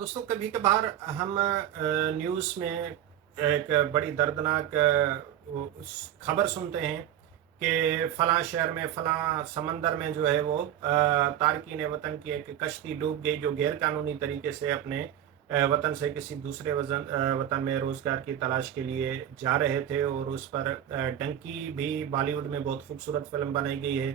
दोस्तों, कभी कभार हम न्यूज़ में एक बड़ी दर्दनाक खबर सुनते हैं कि फलां शहर में फलां समंदर में जो है वो तारकीन वतन की एक कश्ती डूब गई जो गैर कानूनी तरीके से अपने वतन से किसी दूसरे वतन में रोज़गार की तलाश के लिए जा रहे थे। और उस पर डंकी भी बॉलीवुड में बहुत खूबसूरत फिल्म बनाई गई है।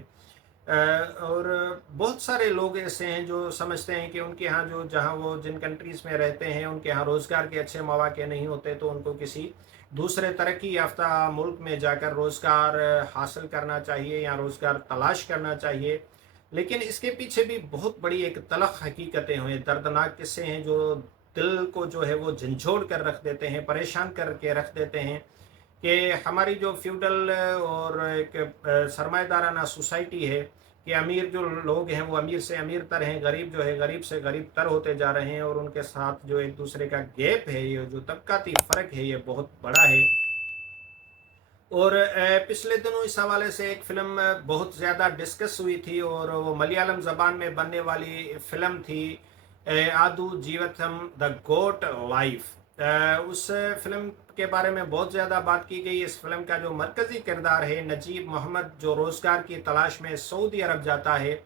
और बहुत सारे लोग ऐसे हैं जो समझते हैं कि उनके यहाँ जो जहाँ वो जिन कंट्रीज़ में रहते हैं उनके यहाँ रोज़गार के अच्छे मौके नहीं होते, तो उनको किसी दूसरे तरक्की याफ्ता मुल्क में जाकर रोज़गार हासिल करना चाहिए या रोज़गार तलाश करना चाहिए। लेकिन इसके पीछे भी बहुत बड़ी एक तलख़ हकीकतें हैं, दर्दनाक किस्से हैं जो दिल को जो है वो झंझोड़ कर रख देते हैं, परेशान करके रख देते हैं कि हमारी जो फ्यूडल और एक सरमाएदाराना सोसाइटी है कि अमीर जो लोग हैं वो अमीर से अमीर तर हैं, गरीब जो है गरीब से गरीब तर होते जा रहे हैं, और उनके साथ जो एक दूसरे का गैप है, ये जो तबकाती फ़र्क है, ये बहुत बड़ा है। और पिछले दिनों इस हवाले से एक फ़िल्म बहुत ज़्यादा डिस्कस हुई थी, और वो मलयालम ज़बान में बनने वाली फ़िल्म थी आदू जीवथम द गोट लाइफ। उस फ़िल्म के बारे में बहुत ज़्यादा बात की गई। इस फ़िल्म का जो मरकज़ी किरदार है नजीब मोहम्मद, जो रोज़गार की तलाश में सऊदी अरब जाता है,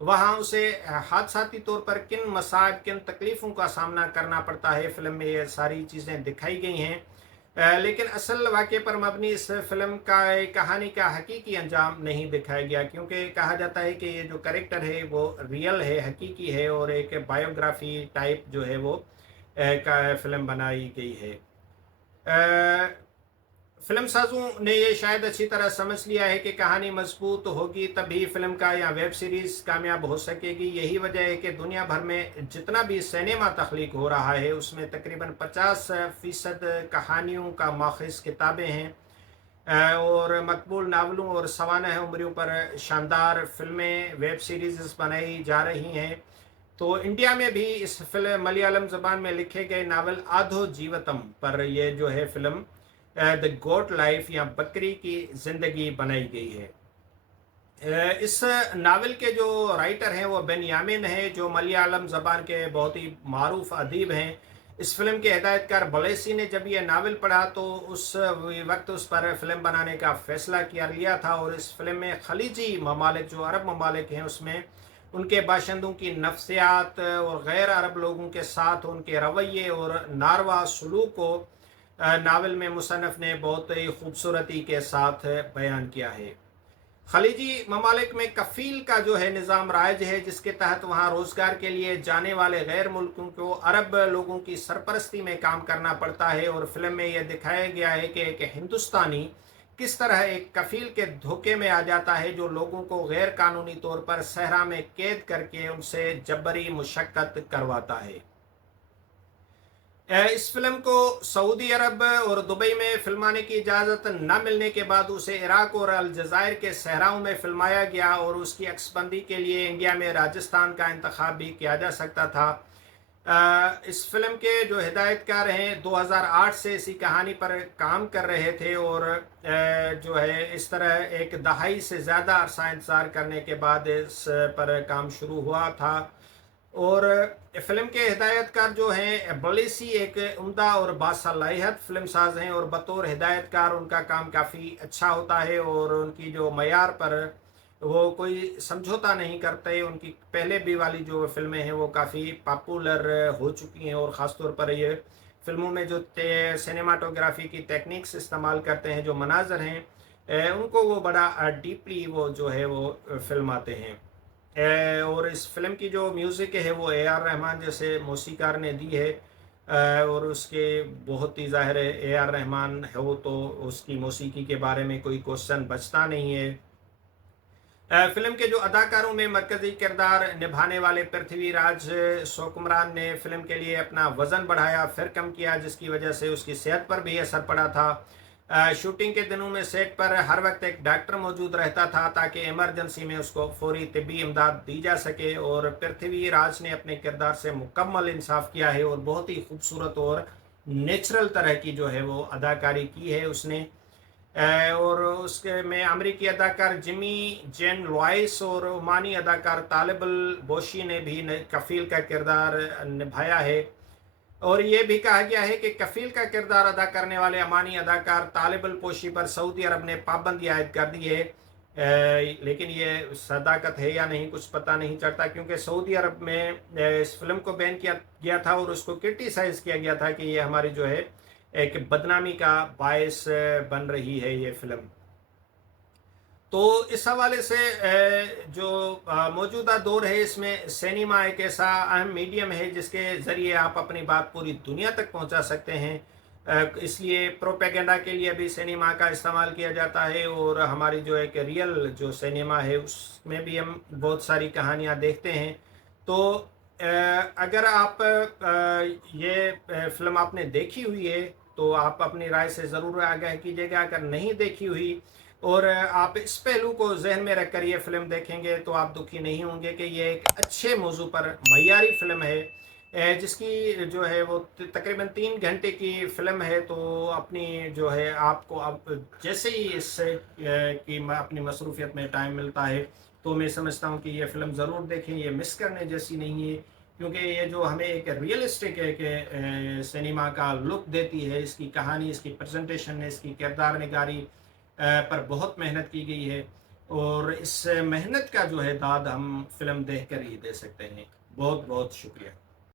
वहाँ उसे हादसाती तौर पर किन मसाइब किन तकलीफ़ों का सामना करना पड़ता है, फ़िल्म में ये सारी चीज़ें दिखाई गई हैं। लेकिन असल वाक़ये पर मबनी इस फ़िल्म का एक कहानी का हकीकी अंजाम नहीं दिखाया गया, क्योंकि कहा जाता है कि ये जो कैरेक्टर है वो रियल है, हकीकी है, और एक बायोग्राफ़ी टाइप जो है वो का फ़िल्म बनाई गई है। फ़िल्म साज़ों ने ये शायद अच्छी तरह समझ लिया है कि कहानी मज़बूत होगी तभी फ़िल्म का या वेब सीरीज़ कामयाब हो सकेगी। यही वजह है कि दुनिया भर में जितना भी सिनेमा तख्लीक हो रहा है उसमें तकरीबन 50% कहानियों का माख़िज़ किताबें हैं, और मकबूल नावलों और सवानह उमरियों पर शानदार फ़िल्में वेब सीरीज़ बनाई जा रही हैं। तो इंडिया में भी इस फ़िल्म मलयालम ज़बान में लिखे गए नावल आधो जीवतम पर ये जो है फ़िल्म द गोट लाइफ या बकरी की ज़िंदगी बनाई गई है। इस नावल के जो राइटर हैं वो बेनियामिन है, जो मलयालम ज़बान के बहुत ही मारूफ अदीब हैं। इस फिल्म के हिदायतकार बलेसी ने जब ये नावल पढ़ा तो उस वक्त उस पर फिल्म बनाने का फैसला किया लिया था, और इस फिल्म में खलीजी ममालिक जो अरब ममालिक हैं उसमें उनके बाशिंदों की नफ्सियात और गैर अरब लोगों के साथ उनके रवैये और नारवा सलूक को नावल में मुसन्निफ़ ने बहुत ही खूबसूरती के साथ बयान किया है। खलीजी ममालिक में कफ़ील का जो है निज़ाम राइज है, जिसके तहत वहाँ रोज़गार के लिए जाने वाले गैर मुल्कों को अरब लोगों की सरपरस्ती में काम करना पड़ता है। और फिल्म में यह दिखाया गया है कि एक हिंदुस्तानी किस तरह एक कफ़ील के धोखे में आ जाता है, जो लोगों को गैर कानूनी तौर पर सहरा में कैद करके उनसे जबरी मुशक्क़त करवाता है। इस फिल्म को सऊदी अरब और दुबई में फिल्माने की इजाज़त न मिलने के बाद उसे इराक और अलजायर के सहराओं में फिल्माया गया, और उसकी अक्सबंदी के लिए इंडिया में राजस्थान का इंतखाब भी किया जा सकता था। इस फिल्म के जो हिदायतकार हैं 2008 से इसी कहानी पर काम कर रहे थे, और जो है इस तरह एक दहाई से ज़्यादा अरसा इंतज़ार करने के बाद इस पर काम शुरू हुआ था। और फिल्म के हिदायतकार जो हैं बलेसी एक उम्दा और बासलाहियत फिल्म साज हैं, और बतौर हिदायतकार उनका काम काफ़ी अच्छा होता है, और उनकी जो मयार पर वो कोई समझौता नहीं करते। उनकी पहले भी वाली जो फिल्में हैं वो काफ़ी पॉपुलर हो चुकी हैं, और ख़ास तौर पर ये फिल्मों में जो सिनेमाटोग्राफी की टेक्निक्स इस्तेमाल करते हैं, जो मनाजर हैं, उनको वो बड़ा डीपली वो जो है वो फिल्म आते हैं। और इस फिल्म की जो म्यूज़िक है वो ए आर रहमान जैसे मौसीकार ने दी है। और उसके बहुत ही ज़ाहिर है ए आर रहमान हो तो उसकी मौसीकी के बारे में कोई क्वेश्चन बचता नहीं है। फिल्म के जो अदाकारों में मरकज़ी किरदार निभाने वाले पृथ्वीराज सुकुमारन ने फिल्म के लिए अपना वज़न बढ़ाया फिर कम किया, जिसकी वजह से उसकी सेहत पर भी असर पड़ा था। शूटिंग के दिनों में सेट पर हर वक्त एक डॉक्टर मौजूद रहता था ताकि इमरजेंसी में उसको फौरी तिब्बी इमदाद दी जा सके, और पृथ्वीराज ने अपने किरदार से मुकम्मल इंसाफ किया है, और बहुत ही खूबसूरत और नेचुरल तरह की जो है वो अदाकारी की है उसने। اور اس کے میں امریکی اداکار جمی جین لوائس اور عمانی اداکار طالب البوشی نے بھی کفیل کا کردار نبھایا ہے، اور یہ بھی کہا گیا ہے کہ کفیل کا کردار ادا کرنے والے عمانی اداکار طالب الپوشی پر سعودی عرب نے پابندی عائد کر دی ہے، لیکن یہ صداقت ہے یا نہیں کچھ پتہ نہیں چلتا، کیونکہ سعودی عرب میں اس فلم کو بین کیا گیا تھا اور اس کو کرٹیسائز کیا گیا تھا کہ یہ ہماری جو ہے ایک بدنامی کا باعث بن رہی ہے یہ فلم۔ تو اس حوالے سے جو موجودہ دور ہے اس میں سینما ایک ایسا اہم میڈیم ہے جس کے ذریعے آپ اپنی بات پوری دنیا تک پہنچا سکتے ہیں، اس لیے پروپیگنڈا کے لیے بھی سینما کا استعمال کیا جاتا ہے، اور ہماری جو ایک ریئل جو سینما ہے اس میں بھی ہم بہت ساری کہانیاں دیکھتے ہیں۔ تو اگر آپ یہ فلم آپ نے دیکھی ہوئی ہے تو آپ اپنی رائے سے ضرور آگاہ کیجیے گا، اگر نہیں دیکھی ہوئی اور آپ اس پہلو کو ذہن میں رکھ کر یہ فلم دیکھیں گے تو آپ دکھی نہیں ہوں گے کہ یہ ایک اچھے موضوع پر معیاری فلم ہے، جس کی جو ہے وہ تقریباً 3 گھنٹے کی فلم ہے، تو اپنی جو ہے آپ کو اب جیسے ہی اس سے کی اپنی مصروفیت میں ٹائم ملتا ہے تو میں سمجھتا ہوں کہ یہ فلم ضرور دیکھیں، یہ مس کرنے جیسی نہیں ہے، کیونکہ یہ جو ہمیں ایک ریئلسٹک ہے کہ سینما کا لک دیتی ہے، اس کی کہانی، اس کی پریزنٹیشن، اس کی کردار نگاری پر بہت محنت کی گئی ہے، اور اس محنت کا جو ہے داد ہم فلم دیکھ کر ہی دے سکتے ہیں۔ بہت بہت شکریہ۔